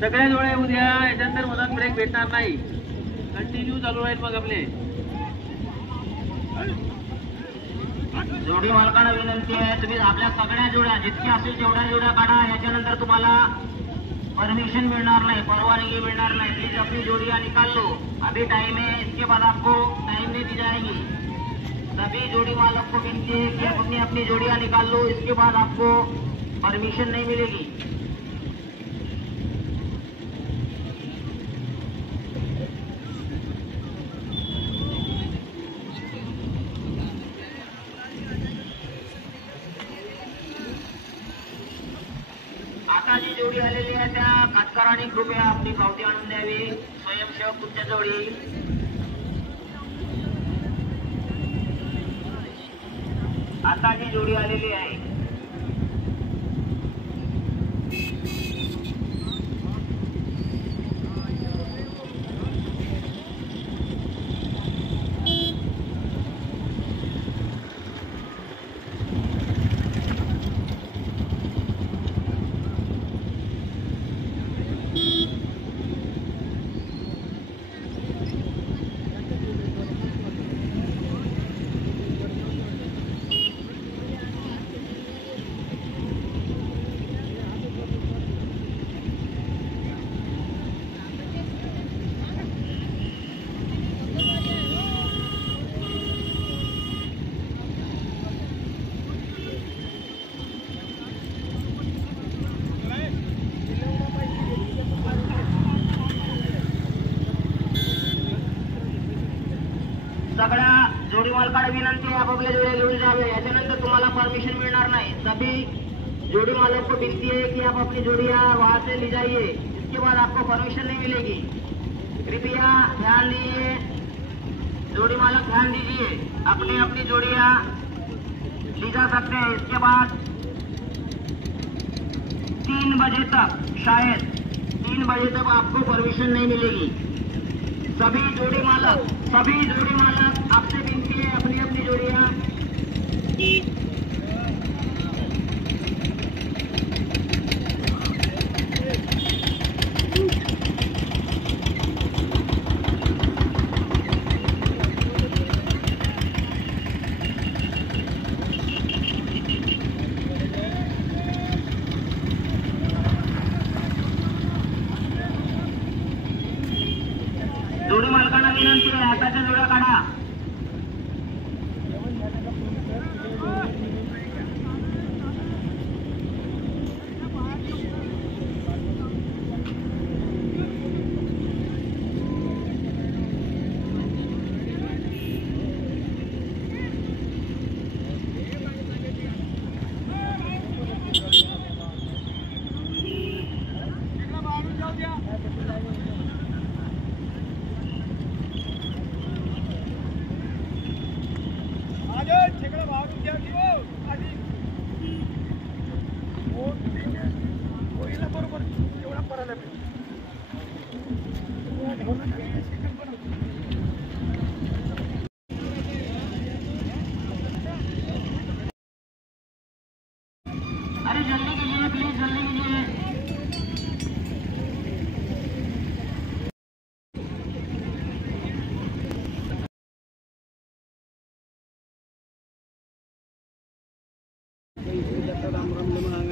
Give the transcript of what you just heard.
सगळ्या जोड्या उद्या याच्यानंतर मधात ब्रेक भेटणार नाही, कंटिन्यू चालू राहील मग आपले. जोडी मालकांना विनंती आहे, तुम्ही आपल्या सगळ्या जोड्या जितक्या असेल तेवढ्या जोड्या काढा. याच्यानंतर तुम्हाला परमिशन मिलणार नहीं, परवानगी मिलणार नहीं. प्लीज अपनी जोड़ियां निकाल लो, अभी टाइम है, इसके बाद आपको टाइम नहीं दी जाएगी. सभी जोड़ी मालक को विनती है कि अपनी अपनी जोड़ियां निकाल लो, इसके बाद आपको परमिशन नहीं मिलेगी. आता जी जोडी आलेली आहे त्या कातकरांनी कृपया आपली पावती आणून द्यावी. स्वयंसेवक तुमच्या जोडी. आता जी जोडी आलेली आहे सगळ्या जोडी मालकांना विनंती है, आपापल्या जोड्या घेऊन जावे. याच्यानंतर तुम्हाला परमिशन मिळणार नाही. सभी जोड़ी मालक को विनती है कि आप अपनी जोड़ियां वहां से ले जाइए, इसके बाद आपको परमिशन नहीं मिलेगी. कृपया ध्यान दीजिए, जोड़ी मालक ध्यान दीजिए, अपनी अपनी जोड़ियां ली जा सकते हैं. इसके बाद 3 बजे तक, शायद 3 बजे तक आपको परमिशन नहीं मिलेगी. सभी जोड़ी मालक आपसे विनती है, अपनी अपनी जोड़ियां जोडी मालकांना विनंती आहे, हाताच्या जोड्या काढा. अरे जल्दी कीजिए, प्लीज जल्दी कीजिए. राम राम